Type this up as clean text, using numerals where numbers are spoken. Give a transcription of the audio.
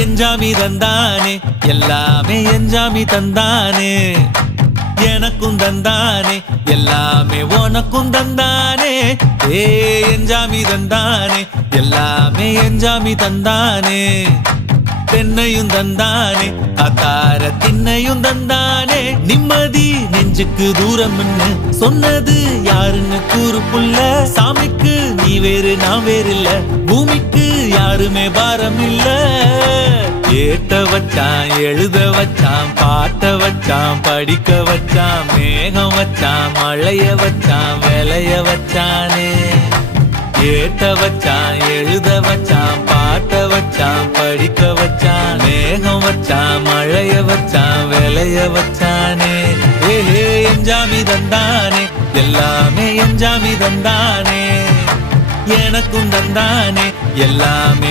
எஞ்சாமி தந்தானே எல்லாமே எஞ்சாமி தந்தானே எனக்கும் தந்தானே எல்லாமே உனக்கும் தந்தானே ஏ எஞ்சாமி தந்தானே எல்லாமே எஞ்சாமி தந்தானே தென்னையும் தந்தானே அத்தார திண்ணையும் தந்தானே நிம்மதி நெஞ்சுக்கு தூரம் சொன்னது யாருன்னு கூறு புள்ள சாமிக்கு நீ வேறு நான் வேறு இல்ல பூமிக்கு யாருமே பாரம் இல்ல ஏட்ட வச்சான் எழுத வச்சான் பாட்ட வச்சான் படிக்க வச்சான் மேகம் வச்சான் மழைய வச்சான் விளைய வச்சானே ஏட்ட வச்சான் எழுத வச்சான் பாட்ட வச்சான் படிக்க வச்சான் மேகம் வச்சான் மழைய வச்சான் விளைய வச்சானே ஏஹே எஞ்சாமி தந்தானே எல்லாமே எஞ்சாமி தந்தானே எனக்கும் தந்தானே எல்லாமே